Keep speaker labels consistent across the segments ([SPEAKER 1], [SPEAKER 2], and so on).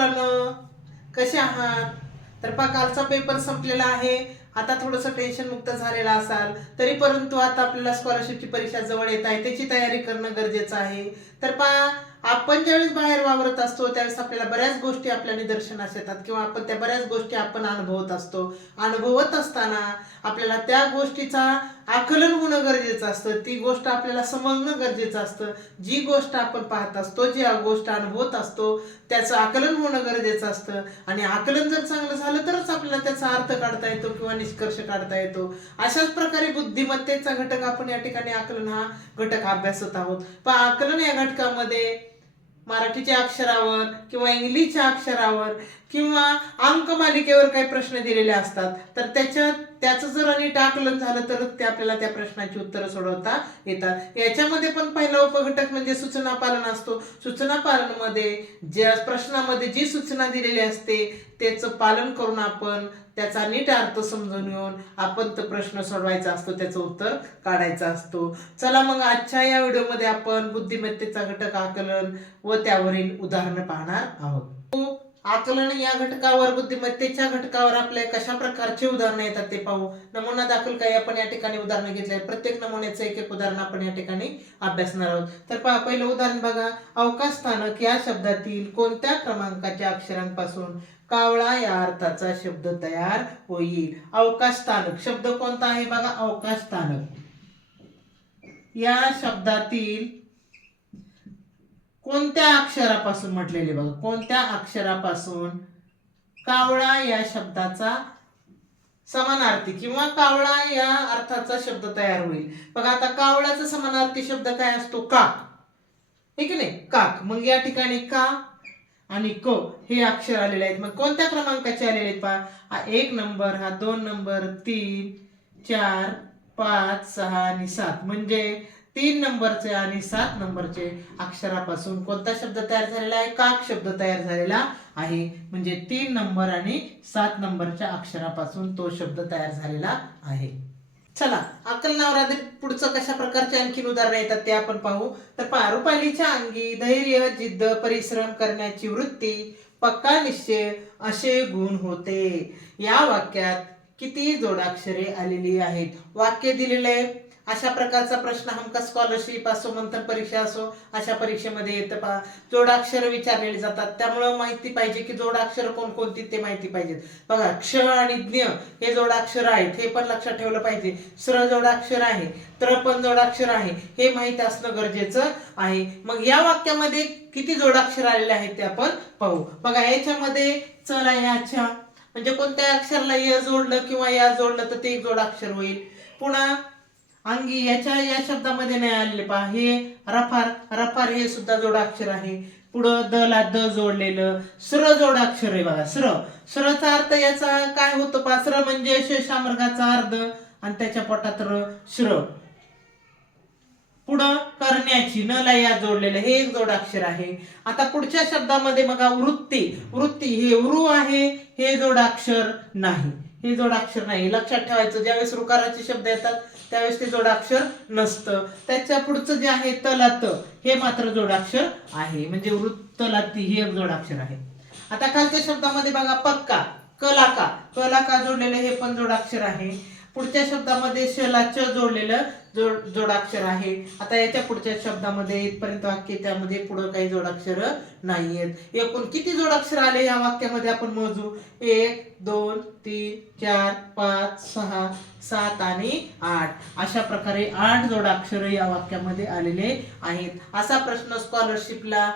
[SPEAKER 1] मुलांना? कसे आहात? तर पा कालचा पेपर संपलेला आहे. आता थोडंसं टेन्शन मुक्त झालेला असाल तरी परंतु आता आपल्याला स्कॉलरशिपची परीक्षा जवळ येत आहे. त्याची तयारी करणं गरजेचं आहे. तर पा आपण ज्यावेळेस बाहेर वावरत असतो त्यावेळेस आपल्याला बऱ्याच गोष्टी आपल्या निदर्शनास येतात किंवा आपण त्या बऱ्याच गोष्टी आपण अनुभवत असतो. अनुभवत असताना आपल्याला त्या गोष्टीचा आकलन होणं गरजेचं असतं. ती गोष्ट आपल्याला समजणं गरजेचं असतं. जी गोष्ट आपण पाहत असतो जी गोष्ट अनुभवत असतो त्याचं आकलन होणं गरजेचं असतं. आणि आकलन जर चांगलं झालं तरच आपल्याला त्याचा अर्थ काढता येतो किंवा निष्कर्ष काढता येतो. अशाच प्रकारे बुद्धिमत्तेचा घटक आपण या ठिकाणी आकलन हा घटक अभ्यासत आहोत. पण आकलन या घटकामध्ये मराठीच्या अक्षरावर किंवा इंग्लिशच्या अक्षरावर किंवा अंक मालिकेवर काही प्रश्न दिलेले असतात तर त्याच्यात त्याचं जर नीट आकलन झालं तर ते आपल्याला त्या प्रश्नाची उत्तरं सोडवता येतात. याच्यामध्ये पण पहिला उपघटक म्हणजे सूचना पालन असतो. सूचना पालनमध्ये ज्या प्रश्नामध्ये जी सूचना दिलेली असते त्याचं पालन करून आपण त्याचा नीट अर्थ समजून घेऊन आपण तो प्रश्न सोडवायचा असतो त्याचं उत्तर काढायचं असतो. चला मग आजच्या या व्हिडिओमध्ये आपण बुद्धिमत्तेचा घटक आकलन व त्यावरील उदाहरणं पाहणार आहोत. आकलन या घटकावर बुद्धिमत्तेच्या घटकावर आपल्या कशा प्रकारचे उदाहरणं येतात ते पाहू. नमुना दाखल काही आपण या ठिकाणी उदाहरणं घेतले प्रत्येक नमुन्याचं एक एक उदाहरण आपण या ठिकाणी अभ्यासणार आहोत. तर पहा पहिलं उदाहरण बघा. अवकाश स्थानक या शब्दातील कोणत्या क्रमांकाच्या अक्षरांपासून कावळा या अर्थाचा शब्द तयार होईल? अवकाश स्थानक. शब्द कोणता आहे बघा? अवकाश स्थानक. या शब्दातील कोणत्या अक्षरापासून म्हटलेले बघा? कोणत्या अक्षरापासून? कावळा या शब्दाचा समानार्थी किंवा कावळा या अर्थाचा शब्द तयार होईल. बघा आता कावळाचा समानार्थी शब्द काय असतो? काक. हे की नाही? काक. मग या ठिकाणी का आणि क हे अक्षर आलेले आहेत. मग कोणत्या क्रमांकाचे आलेले आहेत पहा? हा एक नंबर हा दोन नंबर तीन चार पाच सहा आणि सात. म्हणजे तीन नंबरचे आणि सात नंबरचे अक्षरापासून कोणता शब्द तयार झालेला आहे? काक शब्द तयार झालेला आहे. म्हणजे तीन नंबर आणि सात नंबरच्या अक्षरापासून तो शब्द तयार झालेला आहे. चला अकल आधारित पुढचं कशा प्रकारचे आणखीन उदाहरणं येतात ते आपण पाहू. तर पहा रुपालीच्या अंगी धैर्य जिद्द परिश्रम करण्याची वृत्ती पक्का निश्चय असे गुण होते. या वाक्यात किती जोडाक्षरे आलेली आहेत? वाक्य दिलेले आहे अशा प्रकारचा प्रश्न हमका स्कॉलरशिप असो मंथन परीक्षा असो अशा परीक्षेमध्ये येतं पहा. जोडाक्षर विचारलेले जातात. त्यामुळं माहिती पाहिजे की जोडाक्षर कोणकोणती ते माहिती पाहिजेत बघा क्ष आणि ज्ञ हे जोडाक्षर आहेत हे पण लक्षात ठेवलं पाहिजे. स्र जोडाक्षर आहे त्र पण जोडाक्षर आहे हे माहीत असणं गरजेचं आहे. मग या वाक्यामध्ये किती जोडाक्षर आलेले आहेत ते आपण पाहू. बघा याच्यामध्ये चल आहे अच्छा म्हणजे कोणत्या अक्षराला य जोडलं किंवा या जोडलं तर ते एक जोडाक्षर होईल. पुन्हा अंगी याच्या या शब्दामध्ये नाही आलेले पहा. हे रफार रफार हे सुद्धा जोडाक्षर आहे. पुढं द ला द जोडलेलं. स्र जोडाक्षर आहे बघा स्र. स्रचा अर्थ याचा काय होतो पहा. स्र म्हणजे शेषामर्गाचा अर्ध आणि त्याच्या पोटात र श्र पुढं करण्याची न ला या जोडलेलं हे एक जोडाक्षर आहे. आता पुढच्या शब्दामध्ये बघा वृत्ती. वृत्ती हे उरू आहे हे जोडाक्षर नाही. हे जोडाक्षर नाही. लक्षात ठेवायचं ज्यावेळेस रुकाराचे शब्द येतात त्यावेळेस ते जोडाक्षर नसतं. त्याच्या पुढचं जे आहे तलात हे मात्र जोडाक्षर आहे. म्हणजे वृत्तलाती हे एक जोडाक्षर आहे. आता खालच्या शब्दामध्ये बघा पक्का कलाका. कलाका जोडलेलं हे पण जोडाक्षर आहे. पुढच्या शब्दामध्ये शला च जोडलेलं जोड जोडाक्षर आहे. आता याच्या पुढच्या शब्दामध्ये इथपर्यंत वाक्य त्यामध्ये पुढं काही जोडाक्षर नाहीयेत. एकूण किती जोडाक्षर आले या वाक्यामध्ये आपण मोजू? एक दोन तीन चार पाच सहा सात आणि आठ. अशा प्रकारे आठ जोडाक्षर या वाक्यामध्ये आलेले आहेत. असा प्रश्न स्कॉलरशिपला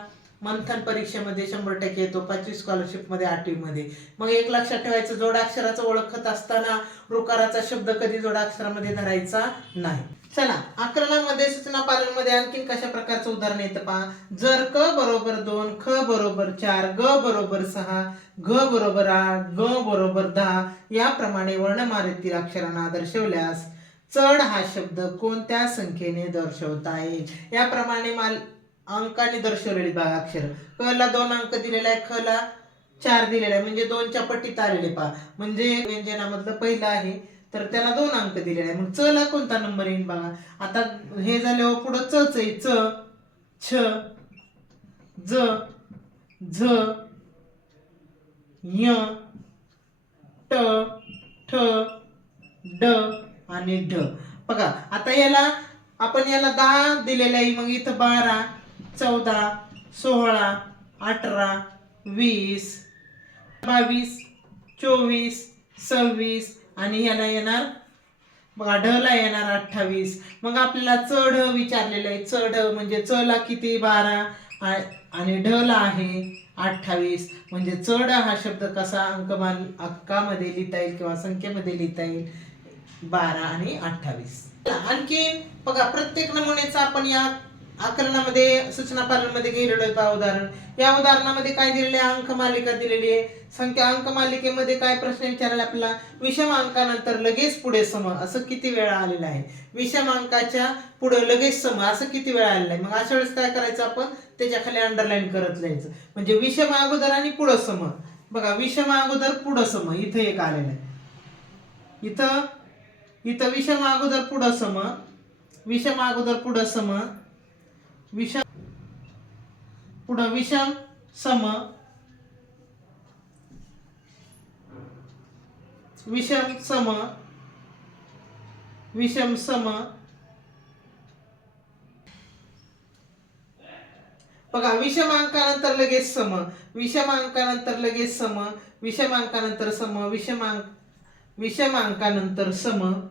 [SPEAKER 1] मंथन परीक्षेमध्ये शंभर टक्के येतो पाचवी स्कॉलरशिपमध्ये आठवी मध्ये मग एक लक्षात ठेवायचं जोडाक्षराचं ओळखत असताना रुकाराचा शब्द कधी जोडाक्षरामध्ये धरायचा नाही. चला अकरणामध्ये सूचना पालनमध्ये आणखीन कशा प्रकारचं उदाहरण येतं पहा. जर क बरोबर दोन ख बरोबर चार ग बरोबर सहा घ बरोबर आठ ग बरोबर दहा याप्रमाणे वर्णमालेतील अक्षरांना दर्शवल्यास चढ हा शब्द कोणत्या संख्येने दर्शवता येईल? याप्रमाणे माल अंकाने दर्शवलेली बघा अक्षर. क ला दोन अंक दिलेला आहे ख ला चार दिलेला आहे म्हणजे दोनच्या पट्टीत आलेले पहा. म्हणजे व्यंजनामधलं पहिलं आहे तर त्याला दोन अंक दिलेले आहे मग च ला कोणता नंबर येईल बघा. आता हे झाल्यावर पुढं चच आहे. च छ ज झ य ट ठ ड आणि ढ. बघा आता याला आपण याला दहा दिलेलं आहे. मग इथं बारा चौदा सोळा अठरा वीस बावीस चोवीस सव्वीस आणि ह्याला येणार बघा ढला येणार अठ्ठावीस. मग आपल्याला चढ विचारलेलं आहे. चढ म्हणजे चला किती? बारा. आणि ढला आहे अठ्ठावीस. म्हणजे चढ हा शब्द कसा अंकमान अंकामध्ये लिहिता येईल किंवा संख्येमध्ये लिहिता येईल? बारा आणि अठ्ठावीस. आणखी बघा प्रत्येक नमुन्याचा आपण या आकलनामध्ये सूचना पालनमध्ये गेलेलो आहे पहा उदाहरण. या उदाहरणामध्ये काय दिलेले आहे? अंक मालिका दिलेली आहे. संख्या अंक मालिकेमध्ये काय प्रश्न विचारला आपला? विषम अंकानंतर लगेच पुढे सम असं किती वेळा आलेलं आहे? विषम अंकाच्या पुढे लगेच सम असं किती वेळा आलेलं आहे? मग अशा वेळेस काय करायचं आपण? त्याच्याखाली अंडरलाईन करत जायचं. म्हणजे विषम अगोदर आणि पुढं सम. बघा विषम अगोदर पुढं सम. इथं एक आलेलं आहे. इथं इथं विषम अगोदर पुढं सम. विषम अगोदर पुढं सम. विषम पुढं विषम सम. विषम सम. विषम सम. बघा विषम अंकानंतर लगेच सम. विषम अंकानंतर लगेच सम. विषम अंकानंतर सम. विषम अंक विषम अंकानंतर सम.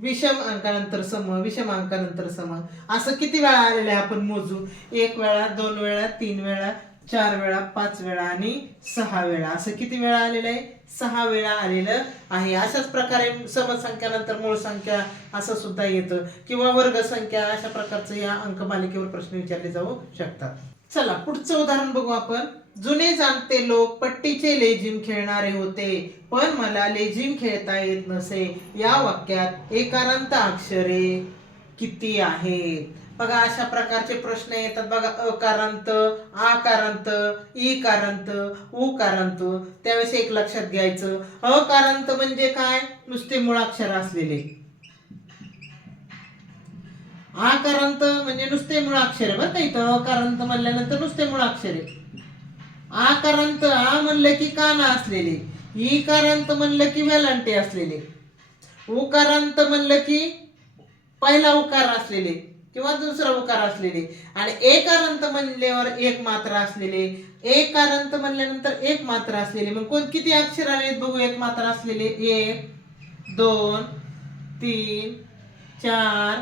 [SPEAKER 1] विषम अंकानंतर सम विषम अंकानंतर सम. असं किती वेळा आलेलं आहे आपण मोजू? एक वेळा दोन वेळा तीन वेळा चार वेळा पाच वेळा आणि सहा वेळा. असं किती वेळा आलेलं आहे? सहा वेळा आलेलं आहे. अशाच प्रकारे समसंख्यानंतर मूळ संख्या असं सुद्धा येतं. किंवा वर्गसंख्या अशा प्रकारचं या अंकमालिकेवर प्रश्न विचारले जाऊ शकतात. चला पुढचं उदाहरण बघू आपण. जुने जाणते लोक पट्टीचे लेझिम खेळणारे होते पण मला लेझिम खेळता येत नसे. या वाक्यात एकारांत अक्षरे किती आहेत? बघा अशा प्रकारचे प्रश्न येतात बघा. अकारांत आकारांत इकारांत उकारांत त्यावेळेस एक लक्षात घ्यायचं. अकारांत म्हणजे काय? नुसते मुळाक्षर असलेले. आकारांत म्हणजे नुसते मुळाक्षर बरं का इथं? अकारांत म्हणल्यानंतर नुसते मुळाक्षरे आकारांत आ म्हणलं की काना असलेले. इकारांत म्हणलं की वेलांटे असलेले. उकारांत म्हणलं की पहिला उकार असलेले किंवा दुसरा उकार असलेले. आणि एकारांत म्हणल्यावर एक मात्र असलेले. एकारांत म्हणल्यानंतर एक मात्र असलेले. मग कोण किती अक्षर आले बघू एक मात्र असलेले? एक दोन तीन चार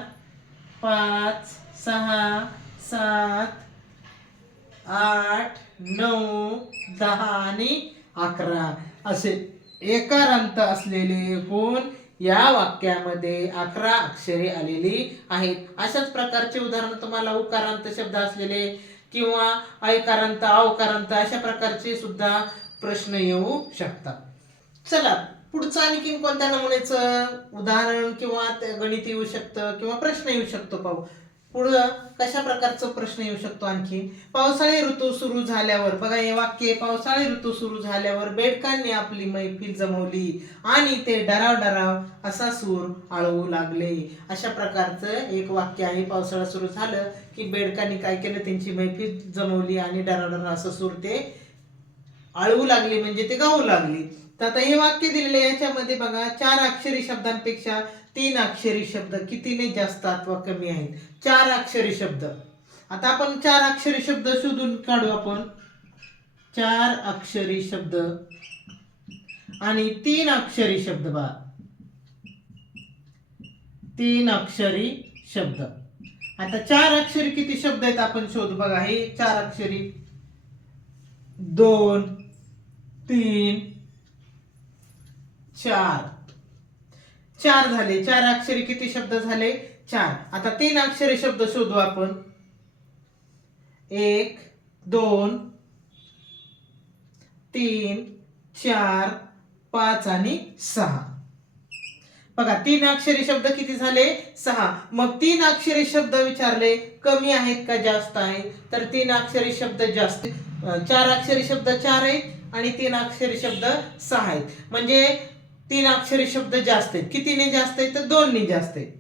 [SPEAKER 1] पाच सहा सात आठ नऊ दहा आणि अकरा असे एकारांत असलेले एकूण या वाक्यामध्ये अकरा अक्षरे आलेली आहेत. अशाच प्रकारचे उदाहरण तुम्हाला उकारांत शब्द असलेले किंवा ऐकारांत अवकारांत अशा प्रकारचे सुद्धा प्रश्न येऊ शकतात. चला पुढचं आणखीन कोणत्या नमुनेचं उदाहरण किंवा गणित येऊ शकतं किंवा प्रश्न येऊ शकतो पाहू. पुढं कशा प्रकारचा प्रश्न येऊ शकतो आणखी? पावसाळी ऋतू सुरू झाल्यावर बघा हे वाक्य पावसाळी ऋतू सुरू झाल्यावर बेडकांनी आपली मैफिल जमवली आणि ते डराव डराव असा सूर आळवू लागले. अशा प्रकारचं एक वाक्य आहे पावसाळा सुरू झालं की बेडकांनी काय केलं? त्यांची मैफिल जमवली आणि डराव डराव असं सूर ते आळवू लागले म्हणजे ते गाऊ लागले. तर आता हे वाक्य दिलेले याच्यामध्ये बघा चार अक्षरी शब्दांपेक्षा तीन अक्षरी शब्द कितीने जास्त अथवा कमी आहेत? चार अक्षरी शब्द. आता आपण चार अक्षरी शब्द शोधून काढू आपण. चार अक्षरी शब्द आणि तीन अक्षरी शब्द बघा. तीन अक्षरी शब्द. आता चार अक्षरी किती शब्द आहेत आपण शोधू बघा. हे चार अक्षरी. दोन तीन चार. चार झाले. चार अक्षरी किती शब्द झाले? चार. आता तीन अक्षरी शब्द शोधू आपण. एक दोन तीन चार पाच आणि सहा. बघा तीन अक्षरी शब्द किती झाले? सहा. मग तीन अक्षरी शब्द विचारले. कमी आहेत का जास्त आहेत? तर तीन अक्षरी शब्द जास्त. चार अक्षरी शब्द चार आहेत आणि तीन अक्षरी शब्द सहा आहेत. म्हणजे तीन अक्षरी शब्द जास्त आहेत. कितीने जास्त आहेत? तर दोनने जास्त आहेत.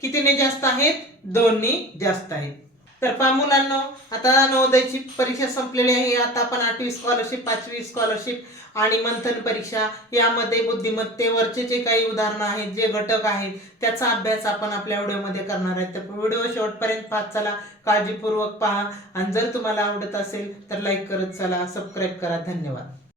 [SPEAKER 1] कितीने जास्त आहेत? दोनने जास्त आहेत. तर पहा मुलांना आता नवोदयची परीक्षा संपलेली आहे. आता आपण आठवी स्कॉलरशिप पाचवी स्कॉलरशिप आणि मंथन परीक्षा यामध्ये बुद्धिमत्तेवरचे जे काही उदाहरणं आहेत जे घटक आहेत त्याचा अभ्यास आपण आपल्या व्हिडिओमध्ये करणार आहे तर व्हिडिओ शेवटपर्यंत पाच चला काळजीपूर्वक पहा. आणि जर तुम्हाला आवडत असेल तर लाईक करत चला सबस्क्राईब करा. धन्यवाद.